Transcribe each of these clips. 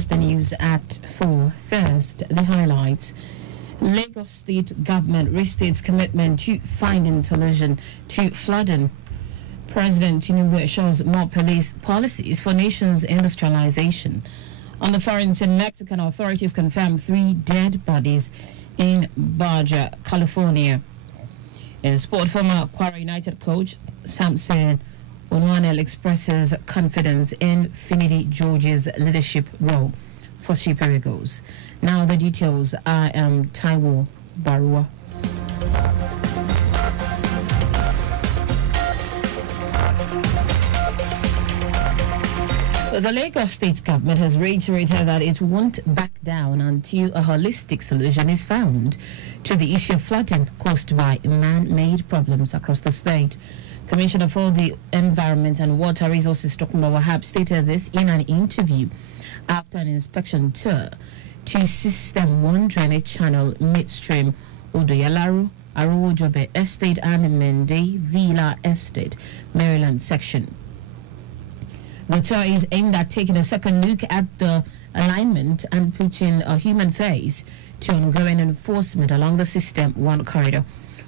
is the news at 4. First, the highlights. Lagos State government restates commitment to finding solution to flooding. President Tinubu assures more police policies for nation's industrialization. On the foreign scene, Mexican authorities confirm 3 dead bodies in Baja, California. In sport, former Kwara United coach Samson Onwanel expresses confidence in Finidi George's leadership role for Super Eagles. Now the details. I am Taiwo Baruwa. The Lagos State government has reiterated that it won't back down until a holistic solution is found to the issue of flooding caused by man-made problems across the state. Commissioner for the Environment and Water Resources Tokunbo Wahab stated this in an interview after an inspection tour to System 1 drainage channel midstream Odoyalaru, Arojobe Estate and Mende Villa Estate, Maryland section. The tour is aimed at taking a second look at the alignment and putting a human face to ongoing enforcement along the System 1 corridor.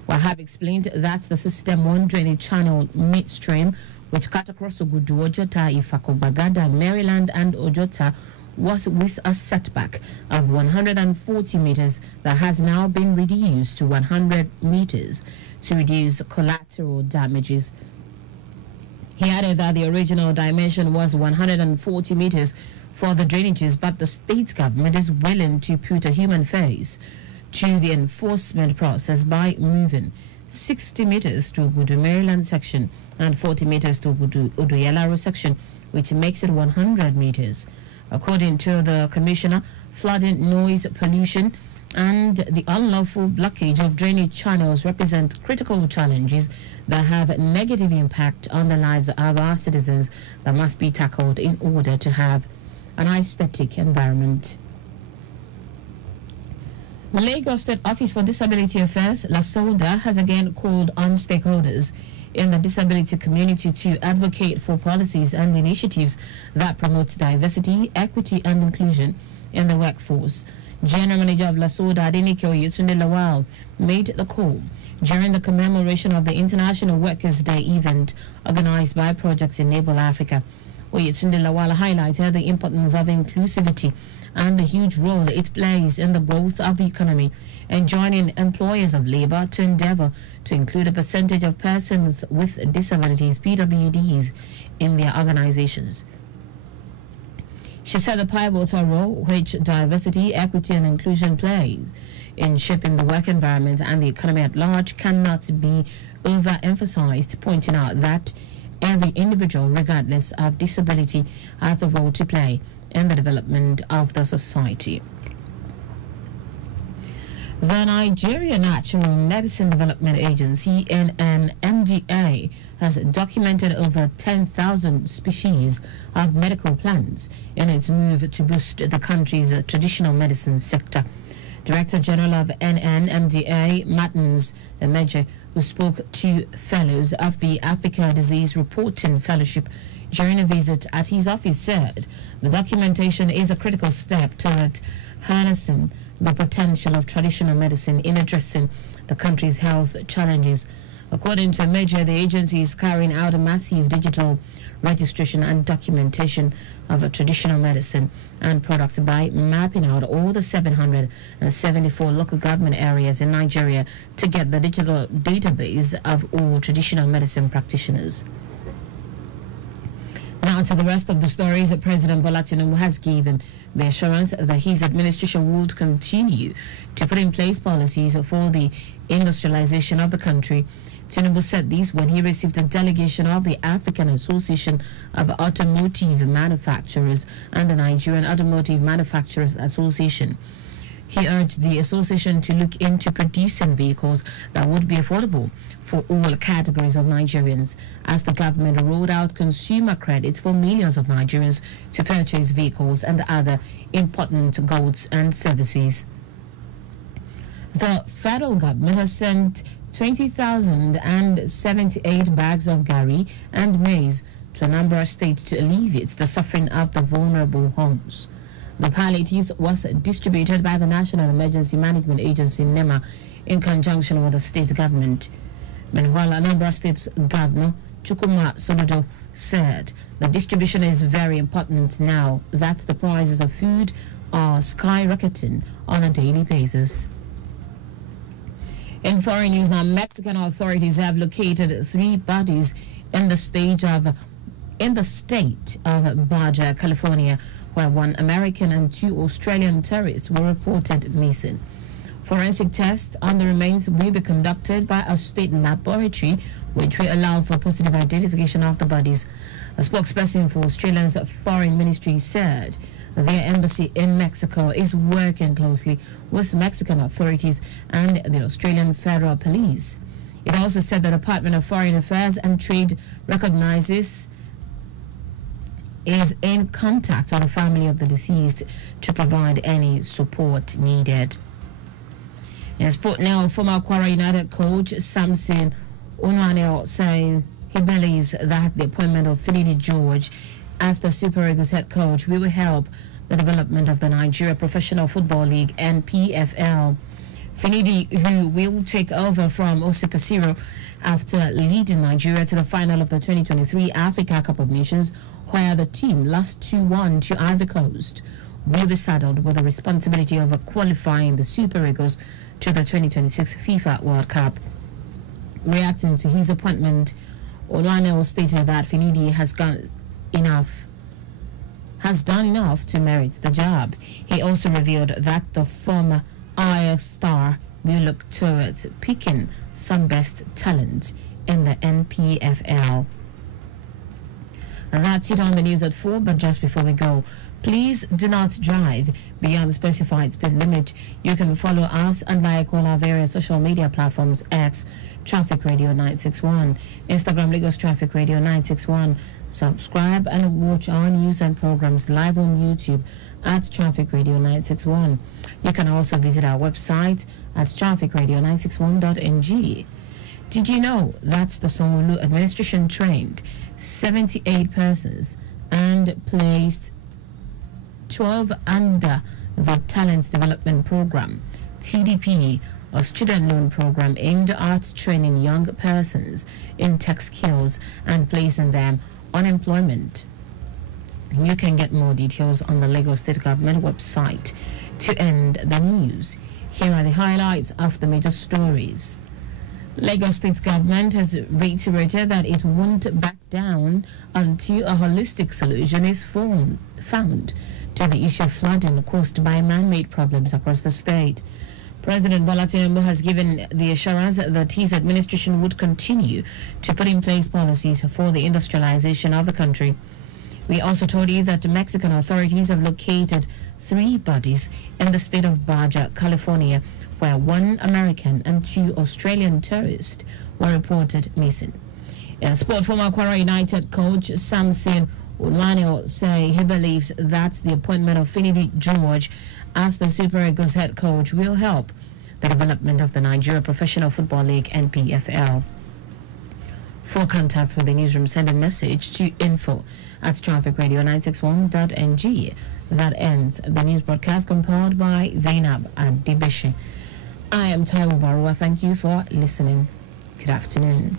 Wahab explained that the System 1 drainage channel midstream, which cut across Ogudu, Ojota, Ifako, Bagada, Maryland and Ojota, was with a setback of 140 meters that has now been reduced to 100 meters to reduce collateral damages. He added that the original dimension was 140 meters for the drainages, but the state government is willing to put a human face to the enforcement process by moving 60 meters to Ogudu Maryland section and 40 meters to Ogudu Odoyalaro section, which makes it 100 meters. According to the commissioner, flooding, noise, pollution, and the unlawful blockage of drainage channels represent critical challenges that have a negative impact on the lives of our citizens that must be tackled in order to have an aesthetic environment. The Lagos State Office for Disability Affairs, LASODA, has again called on stakeholders in the disability community to advocate for policies and initiatives that promote diversity, equity, and inclusion in the workforce. General Manager of LASODA, Adenike Oyetunde Lawal, made the call during the commemoration of the International Workers' Day event organized by Project Enable Africa. Oyetunde Lawal highlighted the importance of inclusivity and the huge role it plays in the growth of the economy, and joining employers of labor to endeavor to include a percentage of persons with disabilities, PWDs, in their organizations. She said the pivotal role which diversity, equity, and inclusion plays in shaping the work environment and the economy at large cannot be overemphasized, pointing out that every individual, regardless of disability, has a role to play in the development of the society. The Nigeria Natural Medicine Development Agency, NNMDA, has documented over 10,000 species of medical plants in its move to boost the country's traditional medicine sector. Director General of NNMDA, Martins Emeje, who spoke to fellows of the Africa Disease Reporting Fellowship during a visit at his office, said the documentation is a critical step toward harnessing the potential of traditional medicine in addressing the country's health challenges. According to Emeje, the agency is carrying out a massive digital registration and documentation of a traditional medicine and products by mapping out all the 774 local government areas in Nigeria to get the digital database of all traditional medicine practitioners. Now to the rest of the stories. President Bola Tinubu has given the assurance that his administration would continue to put in place policies for the industrialization of the country. Tinubu said this when he received a delegation of the African Association of Automotive Manufacturers and the Nigerian Automotive Manufacturers Association. He urged the association to look into producing vehicles that would be affordable for all categories of Nigerians, as the government rolled out consumer credits for millions of Nigerians to purchase vehicles and other important goods and services. The federal government has sent 20,078 bags of gari and maize to Anambra State to alleviate the suffering of the vulnerable homes. The palliatives was distributed by the National Emergency Management Agency, NEMA, in conjunction with the state government. Meanwhile, Anambra State's Governor, Chukwuma Soludo, said the distribution is very important now that the prices of food are skyrocketing on a daily basis. In foreign news now, Mexican authorities have located 3 bodies in the state of Baja California, where 1 American and 2 Australian tourists were reported missing. Forensic tests on the remains will be conducted by a state laboratory, which will allow for positive identification of the bodies. A spokesperson for Australia's Foreign Ministry said their embassy in Mexico is working closely with Mexican authorities and the Australian Federal Police. It also said the Department of Foreign Affairs and Trade is in contact with the family of the deceased to provide any support needed. In sport now, former Kwara United coach Samson Onwaneo said he believes that the appointment of Finidi George as the Super Eagles head coach will help the development of the Nigeria Professional Football League (NPFL). Finidi, who will take over from Osipasiro after leading Nigeria to the final of the 2023 Africa Cup of Nations, where the team lost 2-1 to Ivory Coast, will be saddled with the responsibility of qualifying the Super Eagles to the 2026 FIFA World Cup. Reacting to his appointment, Onwaneo stated that Finidi has done enough to merit the job. He also revealed that the former Ajax star will look towards picking some best talent in the NPFL. And that's it on the news at 4, but just before we go, please do not drive beyond the specified speed limit. You can follow us and like all our various social media platforms: X, Traffic Radio 961, Instagram, Lagos Traffic Radio 961. Subscribe and watch our news and programs live on YouTube at Traffic Radio 961. You can also visit our website at trafficradio961.ng. Did you know that the Sanwo-Olu administration trained 78 persons and placed 12 under the Talent Development Program, TDP, a student loan program aimed at training young persons in tech skills and placing them on employment? You can get more details on the Lagos State Government website. To end the news, here are the highlights of the major stories. Lagos State Government has reiterated that it won't back down until a holistic solution is found to the issue of flooding caused by man-made problems across the state. President Bola Tinubu has given the assurance that his administration would continue to put in place policies for the industrialization of the country. We also told you that the Mexican authorities have located 3 bodies in the state of Baja, California, where 1 American and 2 Australian tourists were reported missing. In sport, former Kwara United coach Samson Onwaneo say he believes that the appointment of Finidi George as the Super Eagles head coach will help the development of the Nigeria Professional Football League (NPFL). For contacts with the newsroom, send a message to info@trafficradio961.ng. That ends the news broadcast compiled by Zainab Adibeshi. I am Taiwo Baruwa. Thank you for listening. Good afternoon.